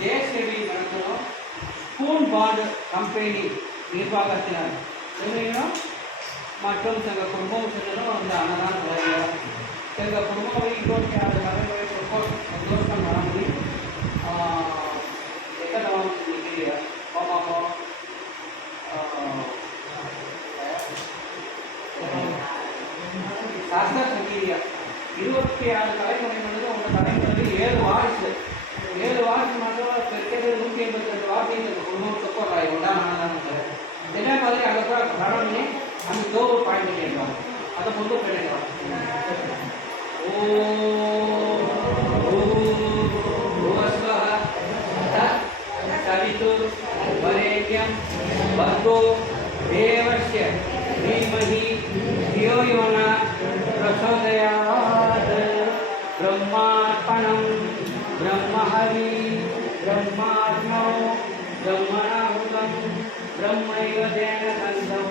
ஜேஎஸ்கேவி நடத்துகிறோம் spoon bond company நிர்வாகத்தினர் என்னையும் மற்றும் ಸಂಘ ಕುಟುಂಬ ಸದಸ್ಯರು ಒಂದು ಅನ್ನದಾನ ಸಂಘ ಕುಟುಂಬ ಇಟ್ಟೋಕೆ ಆದ ಕಾರ್ಯಗಳಿಗೆ ಸಪೋರ್ಟ್ ಸಂತೋಷ ಮಾಡಿ ಏಕದವಾಗಿದೆ ಪಾಪ ಶಾಸ್ತ್ರ ಸಂಗೀತ 26 தலைமுறைகளுக்கு உங்க தலைமுறையில் 7 வாரிசு மாத்திரம் பெருக்கிறது 182 வாரிசு இந்த குடும்பம் சப்போர்ட் உண்டான இதே மாதிரி அதுக்கு கடவுளே அந்த தோவு பாயிண்ட் கேட்பாங்க அதை கொண்டு போயிடலாம் सवितुर् वरेण्यं भर्गो देवस्य धीमहि धियो यो न प्रचोदयात् ब्रह्मार्पणं ब्रह्महवि ब्रह्माग्नौ ब्रह्मणाहुतं ब्रह्मैव तेन दन्तम्